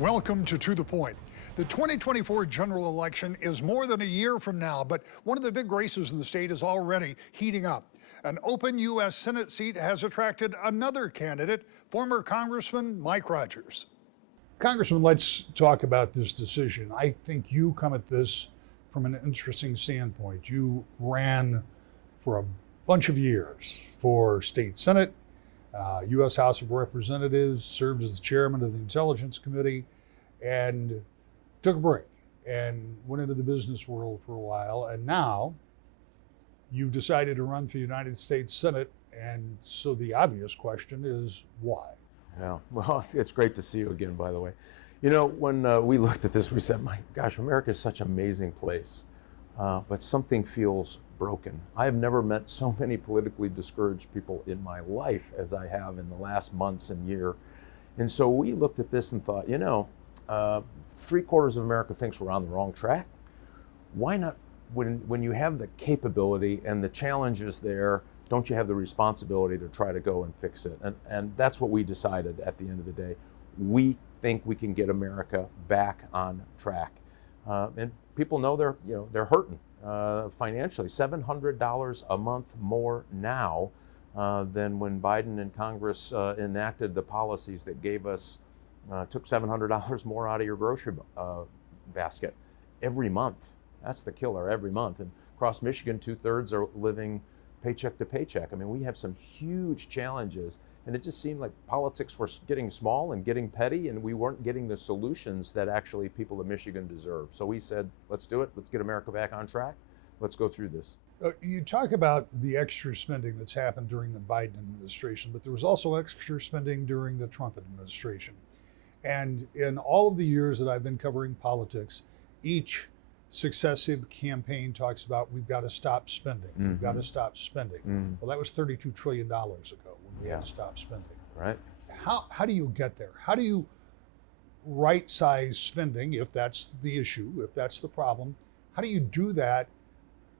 Welcome to the Point. The 2024 general election is more than a year from now, but one of the big races in the state is already heating up. An open U.S. Senate seat has attracted another candidate, former Congressman Mike Rogers. Congressman, let's talk about this decision. I think you come at this from an interesting standpoint. You ran for a bunch of years for state Senate, U.S. House of Representatives, served as the chairman of the Intelligence Committee, and took a break and went into the business world for a while. And now you've decided to run for the United States Senate. And so the obvious question is why? Yeah, well, it's great to see you again, by the way. You know, when we looked at this, we said, my gosh, America is such an amazing place, but something feels broken. I have never met so many politically discouraged people in my life as I have in the last months and year. And so we looked at this and thought, you know, 3/4 of America thinks we're on the wrong track. Why not, when you have the capability and the challenges there, don't you have the responsibility to try to go and fix it? And that's what we decided at the end of the day. We think we can get America back on track. And people know they're hurting financially. $700 a month more now than when Biden and Congress enacted the policies that gave us, took $700 more out of your grocery basket every month. That's the killer, every month. And across Michigan, 2/3 are living paycheck to paycheck. I mean, we have some huge challenges, and it just seemed like politics were getting small and getting petty, and we weren't getting the solutions that actually people of Michigan deserve. So we said, let's do it. Let's get America back on track. Let's go through this. You talk about the extra spending that's happened during the Biden administration, but there was also extra spending during the Trump administration. And in all of the years that I've been covering politics, each successive campaign talks about we've got to stop spending. Mm-hmm. We've got to stop spending. Mm-hmm. Well, that was $32 trillion ago when we had to stop spending. Right. How do you get there? How do you right size spending, if that's the issue, if that's the problem? How do you do that?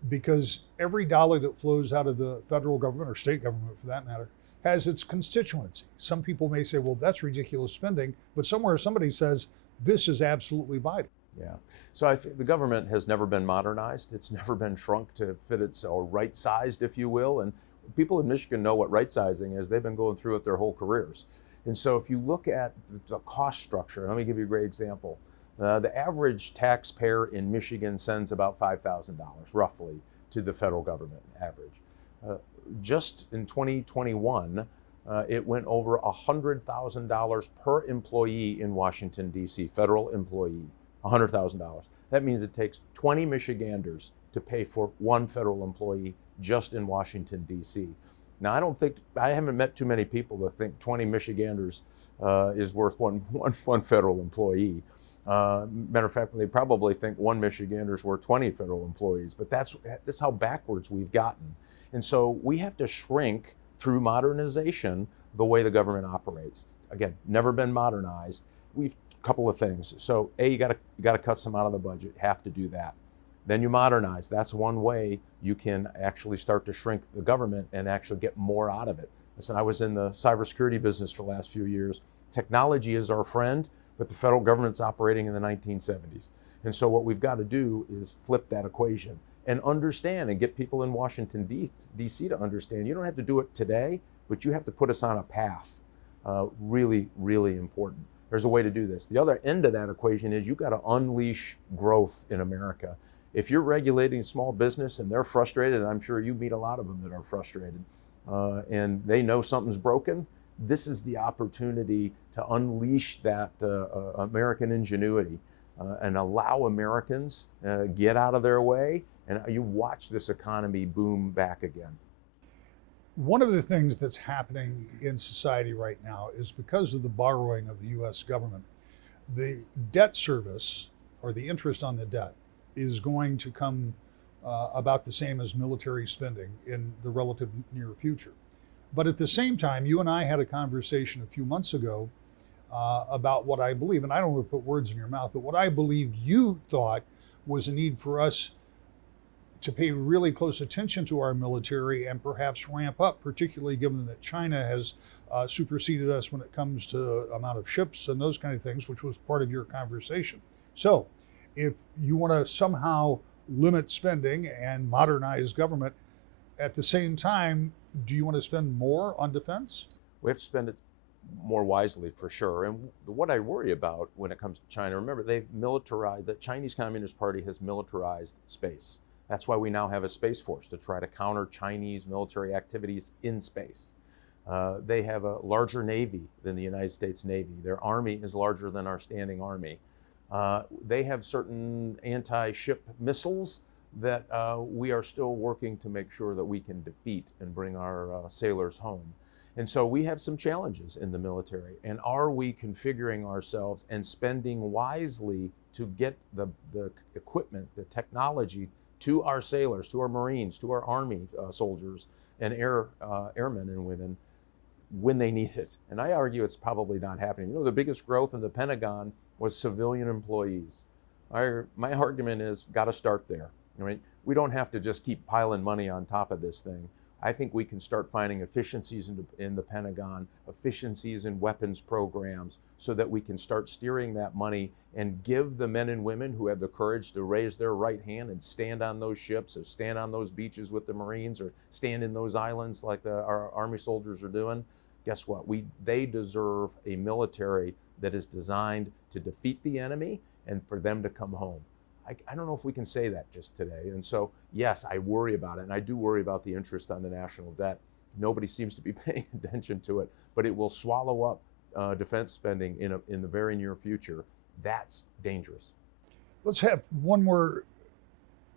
Because every dollar that flows out of the federal government, or state government for that matter, has its constituency. Some people may say, well, that's ridiculous spending, but somewhere somebody says this is absolutely vital. Yeah, so I think the government has never been modernized. It's never been shrunk to fit its, or right-sized, if you will. And people in Michigan know what right-sizing is. They've been going through it their whole careers. And so if you look at the cost structure, let me give you a great example. The average taxpayer in Michigan sends about $5,000 roughly to the federal government average. Just in 2021, it went over $100,000 per employee in Washington, D.C., federal employee. $100,000. That means it takes 20 Michiganders to pay for one federal employee just in Washington, D.C. Now, I haven't met too many people that think 20 Michiganders is worth one federal employee. Matter of fact, they probably think one Michigander is worth 20 federal employees, but that's how backwards we've gotten. And so we have to shrink through modernization the way the government operates. Again, never been modernized. Couple of things. So you got to cut some out of the budget. Have to do that. Then you modernize. That's one way you can actually start to shrink the government and actually get more out of it. Listen, I was in the cybersecurity business for the last few years. Technology is our friend, but the federal government's operating in the 1970s. And so what we've got to do is flip that equation and understand and get people in Washington, D.C. to understand. You don't have to do it today, but you have to put us on a path. Really, really important. There's a way to do this. The other end of that equation is you've got to unleash growth in America. If you're regulating small business and they're frustrated, and I'm sure you meet a lot of them that are frustrated, and they know something's broken, this is the opportunity to unleash that American ingenuity and allow Americans get out of their way, and you watch this economy boom back again. One of the things that's happening in society right now is because of the borrowing of the U.S. government, the debt service, or the interest on the debt, is going to come about the same as military spending in the relative near future. But at the same time, you and I had a conversation a few months ago about what I believe, and I don't want to put words in your mouth, but what I believe you thought was a need for us to pay really close attention to our military and perhaps ramp up, particularly given that China has superseded us when it comes to amount of ships and those kind of things, which was part of your conversation. So if you want to somehow limit spending and modernize government at the same time, do you want to spend more on defense? We have to spend it more wisely for sure. And what I worry about when it comes to China, remember they've militarized, the Chinese Communist Party has militarized space. That's why we now have a space force to try to counter Chinese military activities in space. They have a larger Navy than the United States Navy. Their Army is larger than our standing Army. They have certain anti-ship missiles that we are still working to make sure that we can defeat and bring our sailors home. And so we have some challenges in the military. And are we configuring ourselves and spending wisely to get the equipment, the technology to our sailors, to our Marines, to our Army soldiers and airmen and women when they need it? And I argue it's probably not happening. You know, the biggest growth in the Pentagon was civilian employees. My argument is, got to start there. Right? We don't have to just keep piling money on top of this thing. I think we can start finding efficiencies in the Pentagon, efficiencies in weapons programs, so that we can start steering that money and give the men and women who have the courage to raise their right hand and stand on those ships or stand on those beaches with the Marines or stand in those islands like our Army soldiers are doing. Guess what? They deserve a military that is designed to defeat the enemy and for them to come home. I don't know if we can say that just today. And so, yes, I worry about it. And I do worry about the interest on the national debt. Nobody seems to be paying attention to it, but it will swallow up defense spending in the very near future. That's dangerous. Let's have one more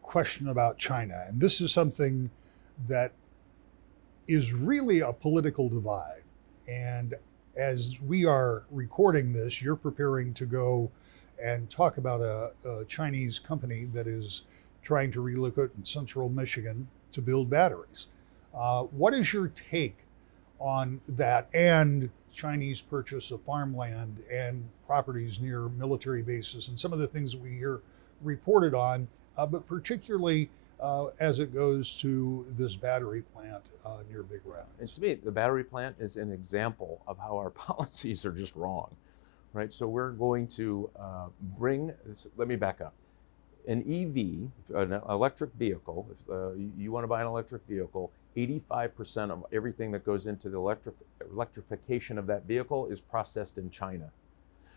question about China. And this is something that is really a political divide. And as we are recording this, you're preparing to go and talk about a Chinese company that is trying to relocate in central Michigan to build batteries. What is your take on that and Chinese purchase of farmland and properties near military bases and some of the things that we hear reported on, but particularly as it goes to this battery plant near Big Rapids? And to me, the battery plant is an example of how our policies are just wrong. Right, so we're going to let me back up. An EV, an electric vehicle, if you want to buy an electric vehicle, 85% of everything that goes into the electrification of that vehicle is processed in China.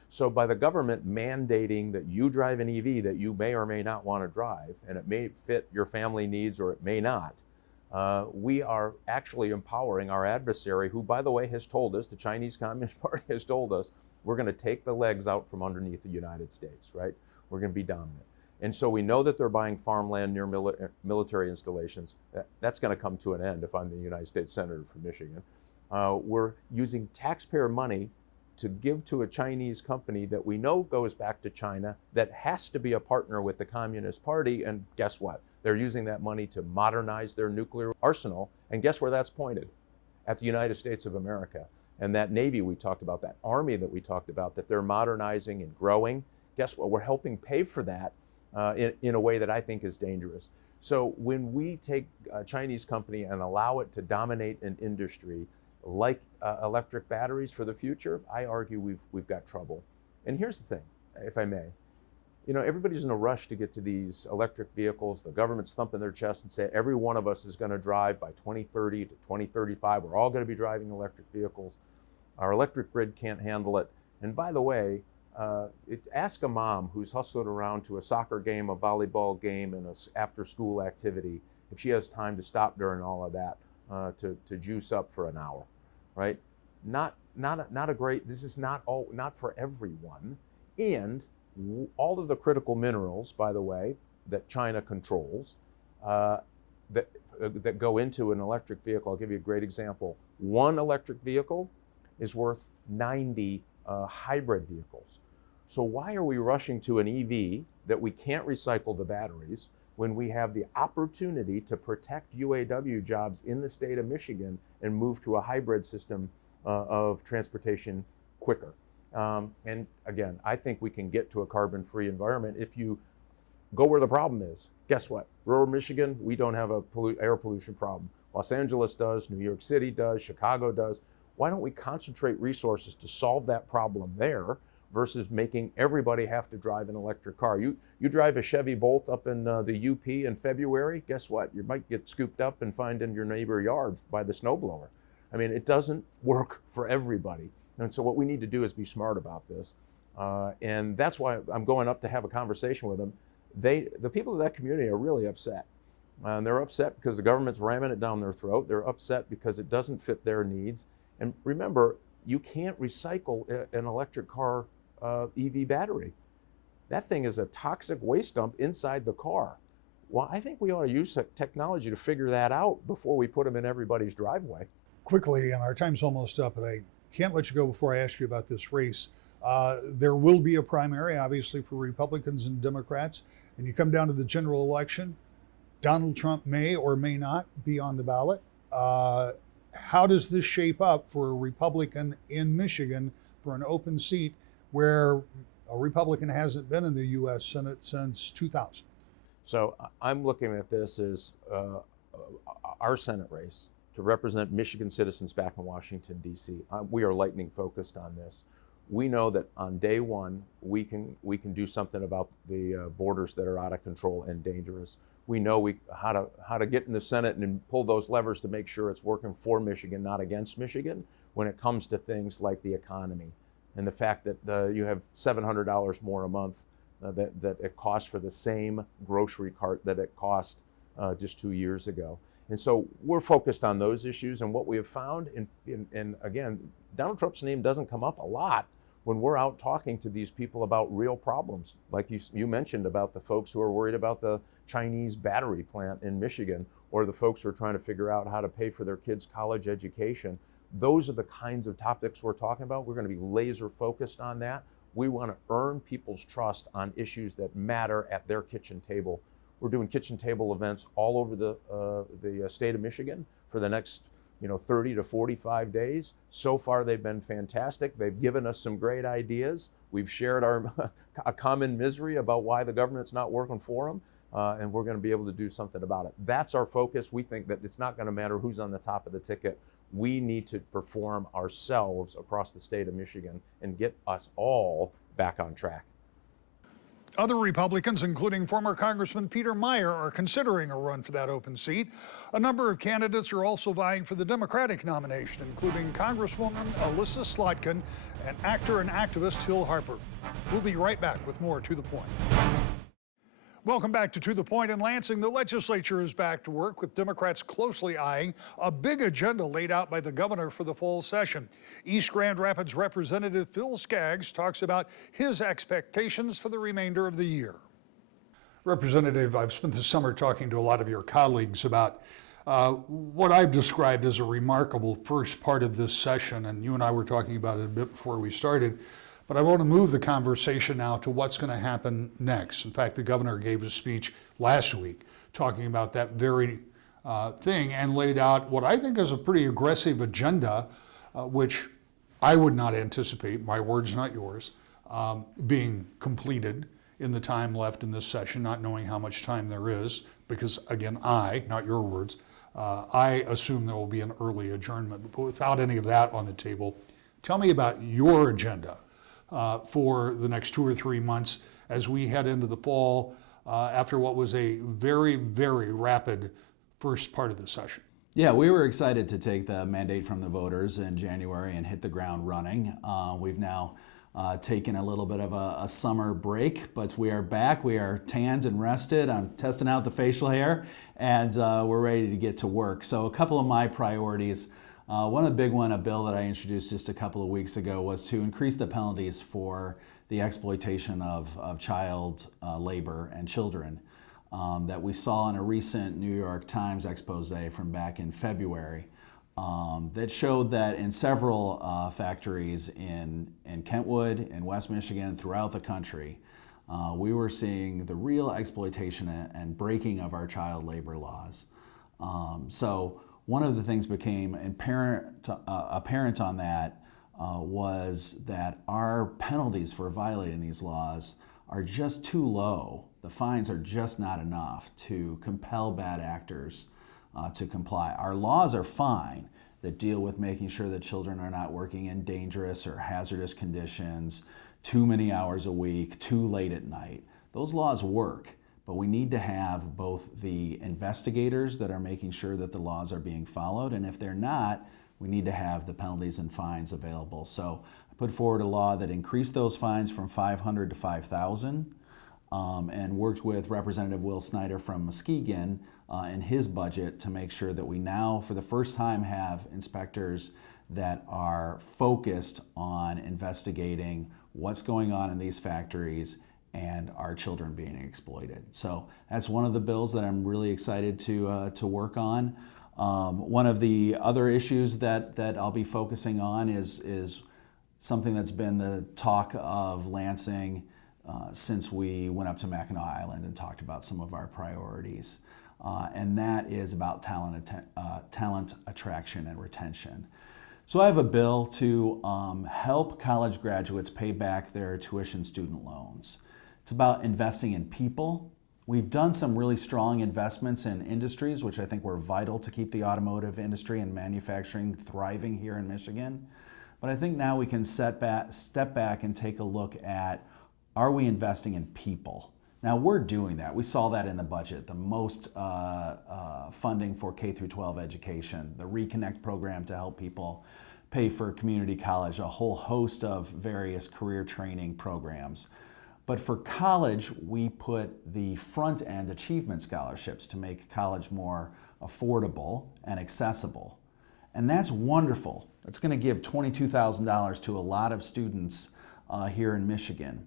So by the government mandating that you drive an EV that you may or may not want to drive, and it may fit your family needs or it may not, we are actually empowering our adversary, who, by the way, has told us, the Chinese Communist Party has told us, we're going to take the legs out from underneath the United States, right? We're going to be dominant. And so we know that they're buying farmland near military installations. That's going to come to an end if I'm the United States Senator from Michigan. We're using taxpayer money to give to a Chinese company that we know goes back to China, that has to be a partner with the Communist Party. And guess what? They're using that money to modernize their nuclear arsenal. And guess where that's pointed? At the United States of America. And that Navy we talked about, that Army that we talked about, that they're modernizing and growing, guess what? We're helping pay for that in a way that I think is dangerous. So when we take a Chinese company and allow it to dominate an industry like electric batteries for the future, I argue we've got trouble. And here's the thing, if I may. You know, everybody's in a rush to get to these electric vehicles. The government's thumping their chest and say every one of us is going to drive by 2030 to 2035. We're all going to be driving electric vehicles. Our electric grid can't handle it. And by the way, ask a mom who's hustling around to a soccer game, a volleyball game, and an after-school activity if she has time to stop during all of that to juice up for an hour, right? Not a great. This is not for everyone. And all of the critical minerals, by the way, that China controls, that go into an electric vehicle. I'll give you a great example. One electric vehicle is worth 90 hybrid vehicles. So why are we rushing to an EV that we can't recycle the batteries when we have the opportunity to protect UAW jobs in the state of Michigan and move to a hybrid system of transportation quicker? And again, I think we can get to a carbon-free environment if you go where the problem is. Guess what? Rural Michigan, we don't have a air pollution problem. Los Angeles does, New York City does, Chicago does. Why don't we concentrate resources to solve that problem there versus making everybody have to drive an electric car? You drive a Chevy Bolt up in the UP in February, guess what? You might get scooped up and find in your neighbor yard by the snowblower. I mean, it doesn't work for everybody. And so what we need to do is be smart about this. And that's why I'm going up to have a conversation with them. The people of that community are really upset. And they're upset because the government's ramming it down their throat. They're upset because it doesn't fit their needs. And remember, you can't recycle an electric car EV battery. That thing is a toxic waste dump inside the car. Well, I think we ought to use technology to figure that out before we put them in everybody's driveway. Quickly, and our time's almost up, but I can't let you go before I ask you about this race. There will be a primary, obviously, for Republicans and Democrats. And you come down to the general election, Donald Trump may or may not be on the ballot. How does this shape up for a Republican in Michigan for an open seat where a Republican hasn't been in the U.S. Senate since 2000? So I'm looking at this as our Senate race to represent Michigan citizens back in Washington, D.C. We are lightning focused on this. We know that on day one, we can do something about the borders that are out of control and dangerous. We know how to get in the Senate and pull those levers to make sure it's working for Michigan, not against Michigan, when it comes to things like the economy and the fact that you have $700 more a month that it costs for the same grocery cart that it cost just 2 years ago. And so we're focused on those issues. And what we have found, and again, Donald Trump's name doesn't come up a lot when we're out talking to these people about real problems. Like you mentioned about the folks who are worried about the Chinese battery plant in Michigan, or the folks who are trying to figure out how to pay for their kids' college education. Those are the kinds of topics we're talking about. We're going to be laser focused on that. We want to earn people's trust on issues that matter at their kitchen table. We're doing kitchen table events all over the state of Michigan for the next 30 to 45 days. So far, they've been fantastic. They've given us some great ideas. We've shared a common misery about why the government's not working for them, and we're going to be able to do something about it. That's our focus. We think that it's not going to matter who's on the top of the ticket. We need to perform ourselves across the state of Michigan and get us all back on track. Other Republicans, including former Congressman Peter Meyer, are considering a run for that open seat. A number of candidates are also vying for the Democratic nomination, including Congresswoman Alyssa Slotkin and actor and activist Hill Harper. We'll be right back with more To The Point. Welcome back to The Point in Lansing. The legislature is back to work, with Democrats closely eyeing a big agenda laid out by the governor for the fall session. East Grand Rapids Representative Phil Skaggs talks about his expectations for the remainder of the year. Representative, I've spent the summer talking to a lot of your colleagues about what I've described as a remarkable first part of this session, and you and I were talking about it a bit before we started. But I want to move the conversation now to what's going to happen next. In fact, the governor gave a speech last week talking about that very thing and laid out what I think is a pretty aggressive agenda, which I would not anticipate, my words, not yours, being completed in the time left in this session, not knowing how much time there is, because again, not your words, I assume there will be an early adjournment. But without any of that on the table, tell me about your agenda for the next 2 or 3 months as we head into the fall after what was a very, very rapid first part of the session. Yeah, we were excited to take the mandate from the voters in January and hit the ground running. We've now taken a little bit of a summer break, but we are back. We are tanned and rested. I'm testing out the facial hair, and we're ready to get to work. So a couple of my priorities. One of the big one, a bill that I introduced just a couple of weeks ago, was to increase the penalties for the exploitation of child labor and children that we saw in a recent New York Times expose from back in February that showed that in several factories in Kentwood, in West Michigan, throughout the country, we were seeing the real exploitation and breaking of our child labor laws. So one of the things became apparent on that was that our penalties for violating these laws are just too low the fines are just not enough to compel bad actors to comply. Our laws are fine that deal with making sure that children are not working in dangerous or hazardous conditions, too many hours a week, too late at night. Those laws work, but we need to have both the investigators that are making sure that the laws are being followed, and if they're not, we need to have the penalties and fines available. So I put forward a law that increased those fines from $500 to $5,000, and worked with Representative Will Snyder from Muskegon in his budget to make sure that we now, for the first time, have inspectors that are focused on investigating what's going on in these factories and our children being exploited. So that's one of the bills that I'm really excited to work on. One of the other issues that I'll be focusing on is something that's been the talk of Lansing since we went up to Mackinac Island and talked about some of our priorities. And that is about talent attraction and retention. So I have a bill to help college graduates pay back their tuition student loans. It's about investing in people. We've done some really strong investments in industries, which I think were vital to keep the automotive industry and manufacturing thriving here in Michigan. But I think now we can step back and take a look at, are we investing in people? Now we're doing that. We saw that in the budget, the most funding for K through 12 education, the Reconnect program to help people pay for community college, a whole host of various career training programs. But for college, we put the front end achievement scholarships to make college more affordable and accessible. And that's wonderful. It's going to give $22,000 to a lot of students here in Michigan.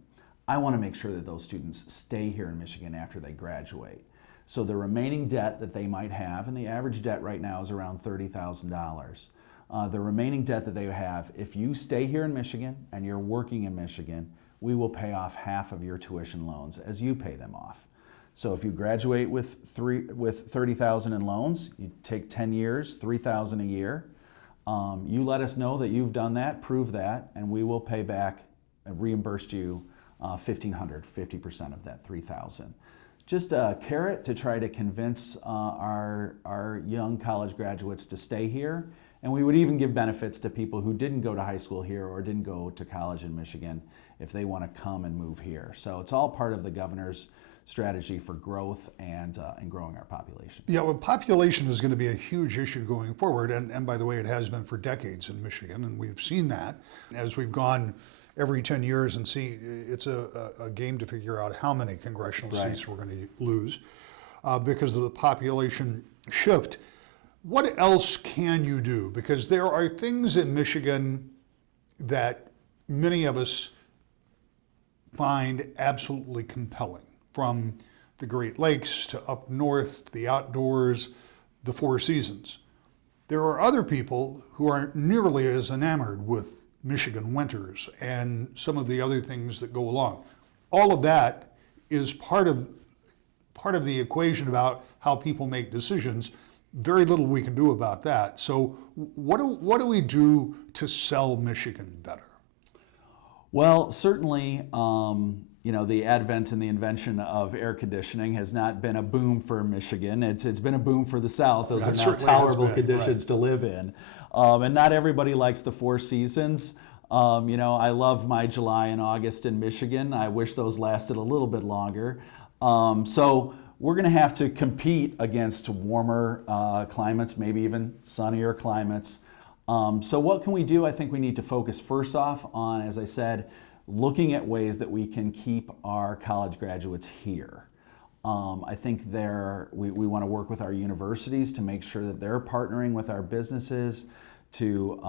I want to make sure that those students stay here in Michigan after they graduate. So the remaining debt that they might have, and the average debt right now is around $30,000. The remaining debt that they have, if you stay here in Michigan and you're working in Michigan, we will pay off half of your tuition loans as you pay them off. So if you graduate with $30,000 in loans, you take 10 years, $3,000 a year. You let us know that you've done that, prove that, and we will pay back and reimburse you $1,500, 50% of that $3,000. Just a carrot to try to convince our young college graduates to stay here. And we would even give benefits to people who didn't go to high school here or didn't go to college in Michigan if they want to come and move here. So it's all part of the governor's strategy for growth and growing our population. Yeah, well, population is going to be a huge issue going forward. And by the way, it has been for decades in Michigan. And we've seen that as we've gone every 10 years and see it's a game to figure out how many congressional seats we're going to lose because of the population shift. What else can you do? Because there are things in Michigan that many of us find absolutely compelling, from the Great Lakes to up north, the outdoors, the Four Seasons. There are other people who aren't nearly as enamored with Michigan winters and some of the other things that go along. All of that is part of the equation about how people make decisions. Very little we can do about that. So what do we do to sell Michigan better? Well, certainly, the advent and the invention of air conditioning has not been a boom for Michigan. It's been a boom for the South. Those are not tolerable conditions to live in. And not everybody likes the Four Seasons. I love my July and August in Michigan. I wish those lasted a little bit longer. So we're going to have to compete against warmer climates, maybe even sunnier climates. So what can we do? I think we need to focus first off on, as I said, looking at ways that we can keep our college graduates here. I think we want to work with our universities to make sure that they're partnering with our businesses to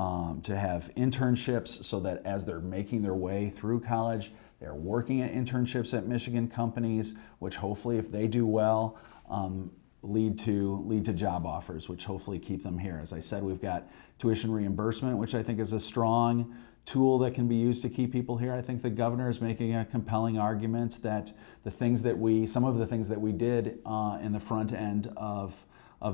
have internships so that as they're making their way through college, they're working at internships at Michigan companies, which hopefully, if they do well, lead to job offers, which hopefully keep them here. As I said, we've got tuition reimbursement, which I think is a strong tool that can be used to keep people here. I think the governor is making a compelling argument that some of the things that we did in the front end of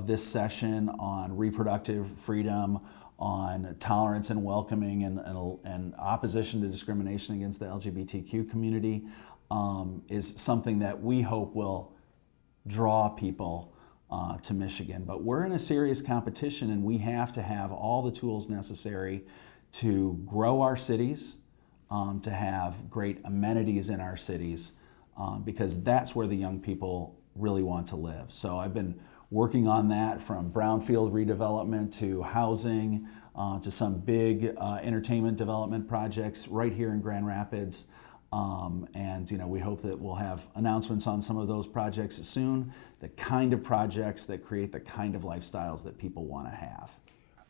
this session on reproductive freedom, on tolerance and welcoming and opposition to discrimination against the LGBTQ community, is something that we hope will draw people to Michigan. But we're in a serious competition, and we have to have all the tools necessary to grow our cities, to have great amenities in our cities, because that's where the young people really want to live. So I've been working on that, from brownfield redevelopment to housing, to some big entertainment development projects right here in Grand Rapids. And we hope that we'll have announcements on some of those projects soon, the kind of projects that create the kind of lifestyles that people want to have.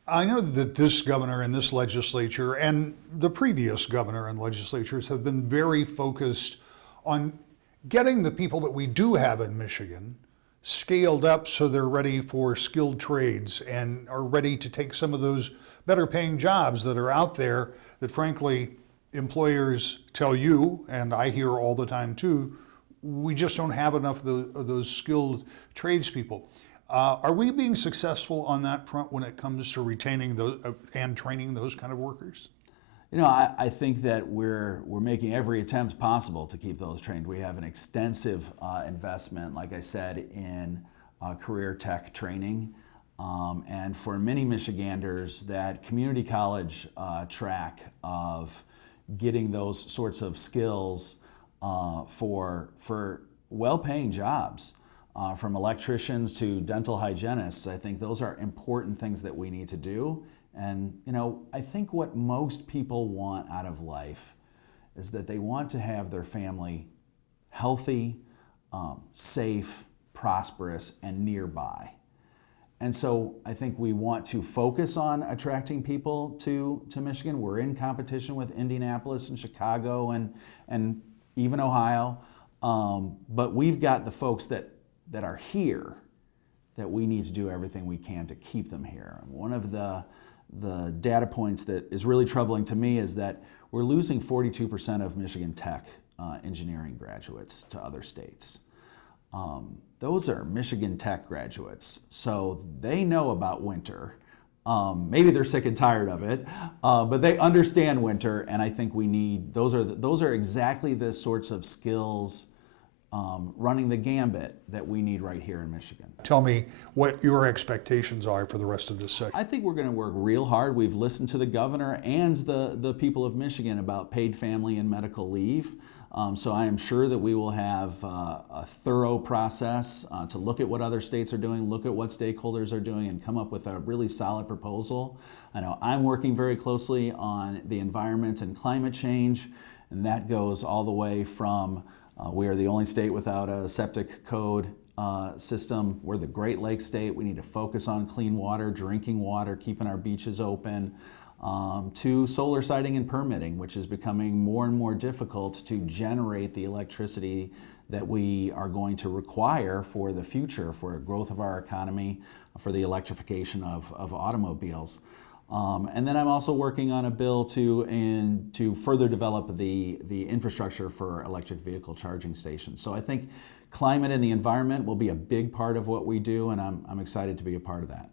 I know that this governor and this legislature and the previous governor and legislatures have been very focused on getting the people that we do have in Michigan scaled up so they're ready for skilled trades and are ready to take some of those better paying jobs that are out there that, frankly, employers tell you, and I hear all the time too, we just don't have enough of those skilled tradespeople. Are we being successful on that front when it comes to retaining those and training those kind of workers? I think that we're making every attempt possible to keep those trained. We have an extensive investment, like I said, in career tech training. And for many Michiganders, that community college track of getting those sorts of skills for well-paying jobs, from electricians to dental hygienists, I think those are important things that we need to do. And I think what most people want out of life is that they want to have their family healthy, safe, prosperous, and nearby. And so I think we want to focus on attracting people to Michigan. We're in competition with Indianapolis and Chicago and even Ohio. But we've got the folks that are here that we need to do everything we can to keep them here. And one of the data points that is really troubling to me is that we're losing 42% of Michigan Tech engineering graduates to other states. Those are Michigan Tech graduates, so they know about winter. Maybe they're sick and tired of it, but they understand winter, and I think we need, those are exactly the sorts of skills running the gambit that we need right here in Michigan. Tell me what your expectations are for the rest of this session. I think we're going to work real hard. We've listened to the governor and the people of Michigan about paid family and medical leave. So I am sure that we will have a thorough process to look at what other states are doing, look at what stakeholders are doing, and come up with a really solid proposal. I know I'm working very closely on the environment and climate change, and that goes all the way from we are the only state without a septic code system. We're the Great Lakes state. We need to focus on clean water, drinking water, keeping our beaches open, to solar siting and permitting, which is becoming more and more difficult to generate the electricity that we are going to require for the future, for growth of our economy, for the electrification of automobiles. And then I'm also working on a bill to further develop the infrastructure for electric vehicle charging stations. So I think climate and the environment will be a big part of what we do, and I'm excited to be a part of that.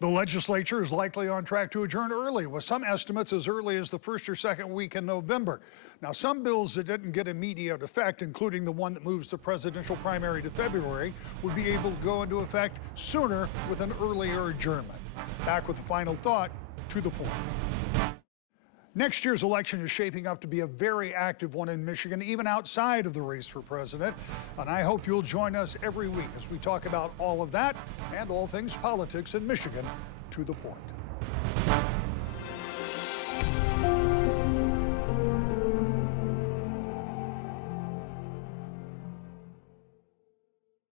The legislature is likely on track to adjourn early, with some estimates as early as the first or second week in November. Now, some bills that didn't get immediate effect, including the one that moves the presidential primary to February, would be able to go into effect sooner with an earlier adjournment. Back with the final thought, to the point. Next year's election is shaping up to be a very active one in Michigan, even outside of the race for president. And I hope you'll join us every week as we talk about all of that and all things politics in Michigan. To the point.